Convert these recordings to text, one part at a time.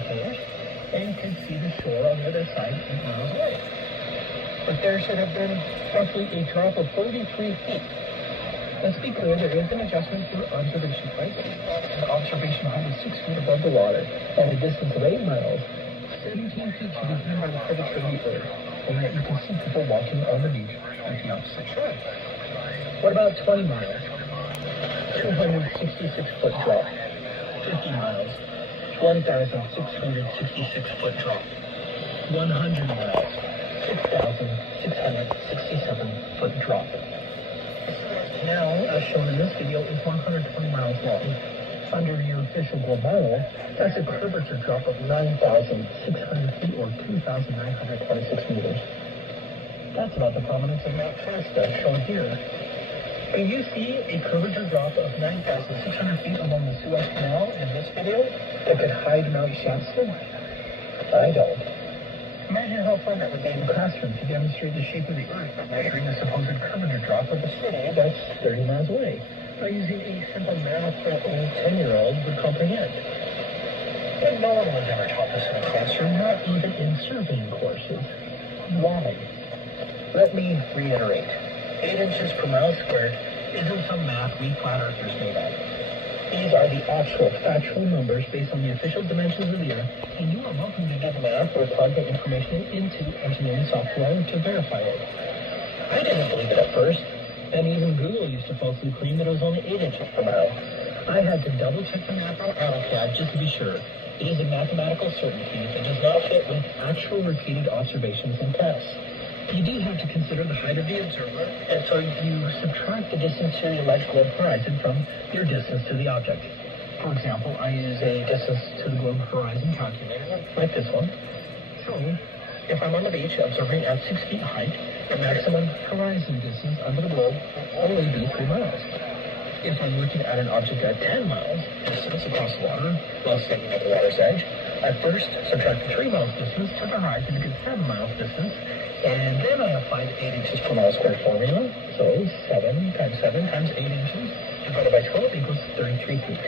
binoculars and could see the shore on the other side 8 miles away. But there should have been roughly a drop of 43 feet. Let's be clear, there is an adjustment for observation height. An observation height is 6 feet above the water, and a distance of 8 miles, 17 feet should be hidden by the curvature of the earth, and that you can see people walking on the beach at the opposite shore. What about 20 miles? 266-foot drop. 50 miles, 1,666-foot drop. 100 miles, 6,667-foot drop. Now, as shown in this video, is 120 miles long. Under your official global, that's a curvature drop of 9,600 feet or 2,926 meters. That's about the prominence of Mount Shasta, shown here. Can you see a curvature drop of 9,600 feet along the Suez Canal in this video that could hide Mount Shasta? I don't. Imagine how fun that would be in the classroom to demonstrate the shape of the Earth by measuring the supposed curvature drop of the city that's 30 miles away, by using a simple math that only 10-year-olds would comprehend. But no one was ever taught this in a classroom, not even in surveying courses. Why? Let me reiterate. 8 inches per mile squared isn't some math we flat earthers made up. These are the actual factual numbers based on the official dimensions of the Earth, and you are welcome to do the math or plug the information into engineering software to verify it. I didn't believe it at first, and even Google used to falsely claim that it was only 8 inches per mile. I had to double check the map on AutoCAD just to be sure. It is a mathematical certainty that does not fit with actual repeated observations and tests. You do have to consider the height of the observer, and so you subtract the distance to your light globe horizon from your distance to the object. For example, I use a distance to the globe horizon calculator, like this one. So, if I'm on the beach observing at 6 feet height, the maximum horizon distance under the globe will only be 3 miles. If I'm looking at an object at 10 miles distance across the water while standing at the water's edge, I first subtract the 3 miles distance to the horizon to get 7 miles distance, and then I apply the 8 inches per mile squared formula. So 7 times 7 times 8 inches divided by 12 equals 33 feet.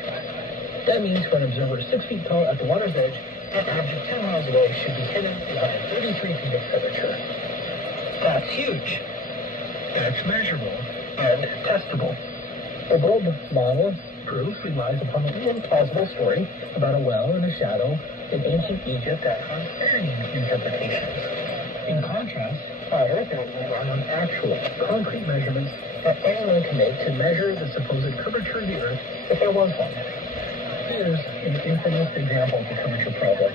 That means for an observer 6 feet tall at the water's edge, an object 10 miles away should be hidden behind 33 feet of curvature. That's huge. That's measurable and testable. The globe model proof relies upon an implausible story about a well and a shadow in ancient Egypt that has varying interpretations. In contrast, flat earthers rely on actual, concrete measurements that anyone can make to measure the supposed curvature of the Earth if there was one. Here's an infamous example of the curvature problem.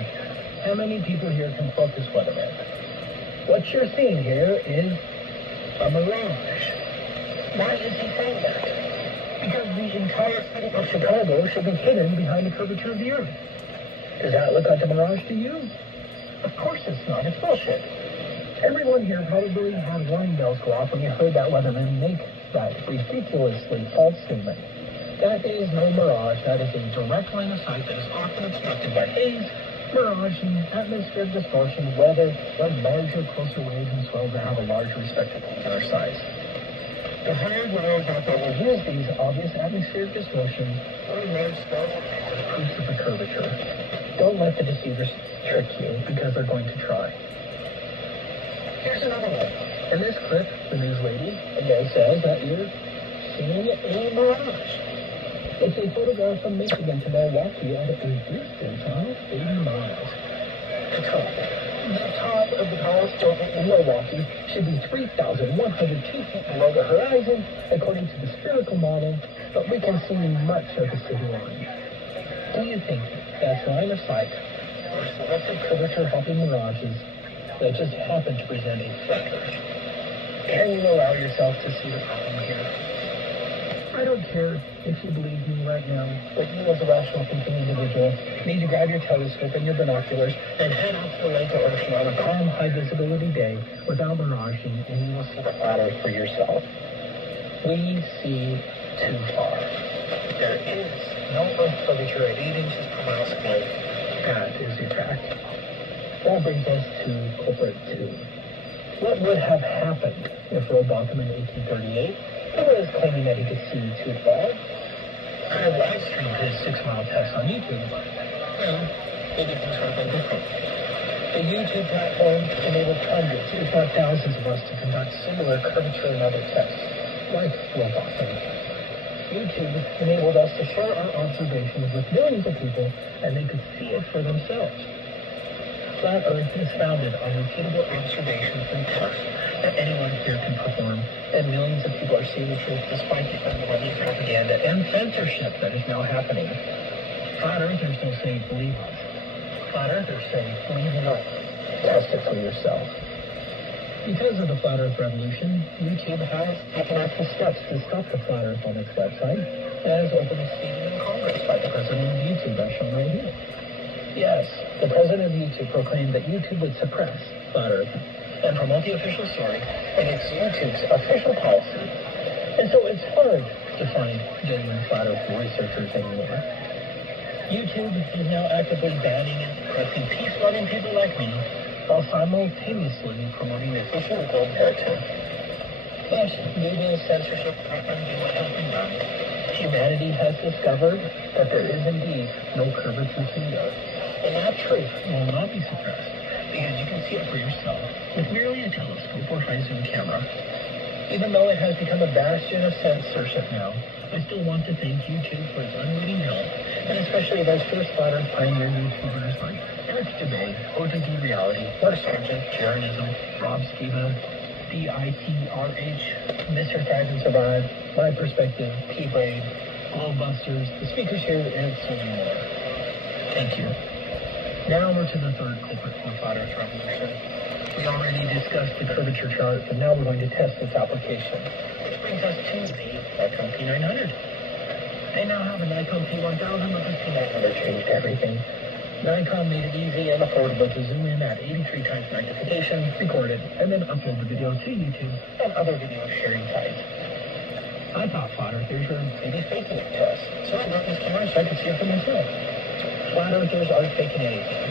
How many people here can quote this weatherman? What you're seeing here is a mirage. Why is he saying that? Because the entire city of Chicago should be hidden behind the curvature of the Earth. Does that look like a mirage to you? Of course it's not. It's bullshit. Everyone here probably had warning bells go off when you heard that weatherman make that ridiculously false statement. That is no mirage. That is a direct line of sight that is often obstructed by haze, mirage, and atmospheric distortion, weather, or larger, closer waves and swells that have a larger respective angular size. The higher winds out there will use these obvious atmospheric distortions or large swells as proofs of the curvature. Don't let the deceivers trick you, because they're going to try. Here's another one. In this clip, the news lady again says that you're seeing a mirage. It's a photograph from Michigan to Milwaukee at a distance of 80 miles. The top of the tallest building in Milwaukee should be 3,102 feet below the horizon, according to the spherical model, but we can see much of the city line. Do you think that's line of sight or selective curvature helping mirages that just happen to present a flat Earth? Can you allow yourself to see the problem here? I don't care if you believe me right now, but you as a rational thinking individual need to grab your telescope and your binoculars and head out to the lake or ocean on a calm, high-visibility day without miraging, and you will see the flat Earth for yourself. We see too far. There is no Earth curvature at 8 inches per mile squared. That is a fact. That brings us to culprit 2. What would have happened if Robotham in 1838 was claiming that he could see too far? I live streamed his 6-mile test on YouTube. Well, maybe things are a little different. The YouTube platform enabled hundreds, if not thousands of us to conduct similar curvature and other tests, like roboting. YouTube enabled us to share our observations with millions of people, and they could see it for themselves. Flat Earth is founded on repeatable observations and tests that anyone here can perform, and millions of people are seeing the truth despite the unbelievable propaganda and censorship that is now happening. Flat Earthers don't say believe us. Flat Earthers say believe in us. Test it for yourself. Because of the Flat Earth revolution, YouTube has taken active steps to stop the Flat Earth on its website, as openly stated in Congress by the president of YouTube, as shown right here. Yes, the president of YouTube proclaimed that YouTube would suppress Flat Earth and promote the official story against YouTube's official policy. And so it's hard to find genuine Flat Earth researchers anymore. YouTube is now actively banning and suppressing peace-loving people like me, while simultaneously promoting the official globe narrative. But due to censorship and what has been done, humanity has discovered that there is indeed no curvature to the Earth. And that truth will not be suppressed, because you can see it for yourself with merely a telescope or high-zoom camera. Even though it has become a bastion of censorship now, I still want to thank YouTube for its unwitting help, and especially those first Flat Earth pioneer YouTubers like Eric DeBay, OTD Reality, Mark Sargent, Jaronism, Rob Skiba, DITRH, Mr. Thrive and Survive, My Perspective, P-Braid, Globebusters, the speakers here, and so many more. Thank you. Now we're to the third culprit for Flat Earth revolution. We already discussed the curvature chart, and now we're going to test its application. Which brings us to the Nikon P900. They now have a Nikon P1000, but this P900 changed everything. Nikon made it easy and affordable to zoom in at 83 times magnification, record it, and then upload the video to YouTube and other video sharing sites. I thought Flat Earthers were maybe faking the test, so I got this camera so I could see it for myself. Flat Earthers aren't faking anything.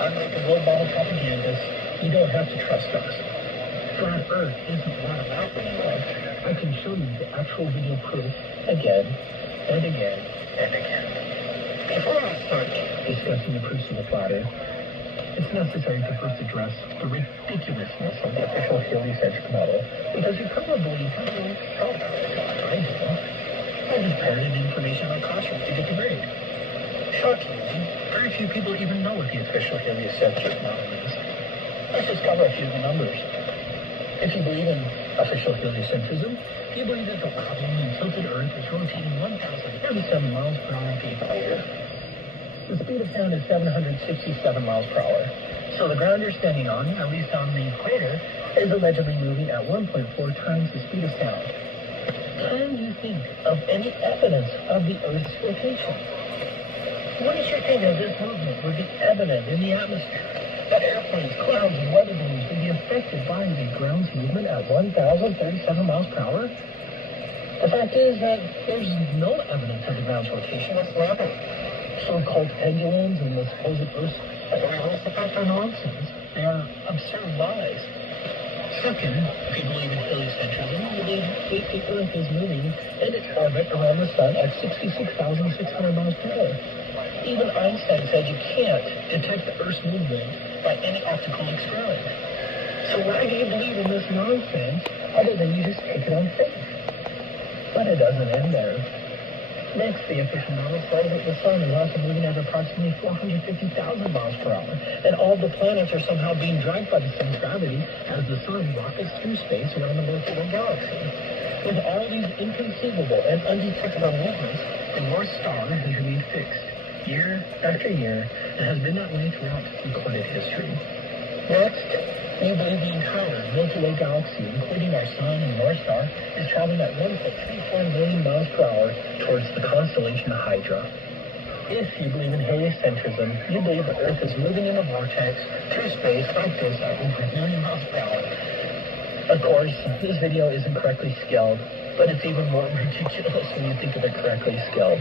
Unlike the globe bottle propagandists, you don't have to trust us. Flat Earth isn't one about anymore. I can show you the actual video proof again and again and again. Before I start discussing the proofs of the Flat Earth, it's necessary to first address the ridiculousness of the official heliocentric model, because you probably have no help out of it, I do. I just parroted information on classrooms to get the grade. Shockingly, very few people even know what the official heliocentric model is. Let's just cover a few of the numbers. If you believe in official heliocentrism, you believe that the wobbling and tilted Earth is rotating 1,037 miles per hour per year. The speed of sound is 767 miles per hour. So the ground you're standing on, at least on the equator, is allegedly moving at 1.4 times the speed of sound. Can you think of any evidence of the Earth's rotation? Wouldn't you think that this movement would be evident in the atmosphere? That airplanes, clouds, and weather balloons would be affected by the ground's movement at 1,037 miles per hour? The fact is that there's no evidence of the ground's rotation whatsoever. So-called pendulums and the supposed Earth's reverse effect are nonsense. They are absurd lies. Second, if you believe in heliocentrism, you believe that the Earth is moving in its orbit around the Sun at 66,600 miles per hour. Even Einstein said you can't detect the Earth's movement by any optical experiment. So why do you believe in this nonsense other than you just take it on faith? But it doesn't end there. Next, the official model says that the Sun is also moving at approximately 450,000 miles per hour, and all the planets are somehow being dragged by the Sun's gravity as the Sun rockets through space around the Milky Way galaxy. With all these inconceivable and undetectable movements, the North Star has remained fixed, year after year, and has been that way throughout recorded history. Next, we believe the entire Milky Way galaxy, including our Sun and North Star, is traveling at 1.34 million miles per hour towards the constellation Hydra. If you believe in heliocentrism, you believe the Earth is moving in a vortex through space like this at over a million miles per hour. Of course, this video isn't correctly scaled, but it's even more ridiculous when you think of it correctly scaled.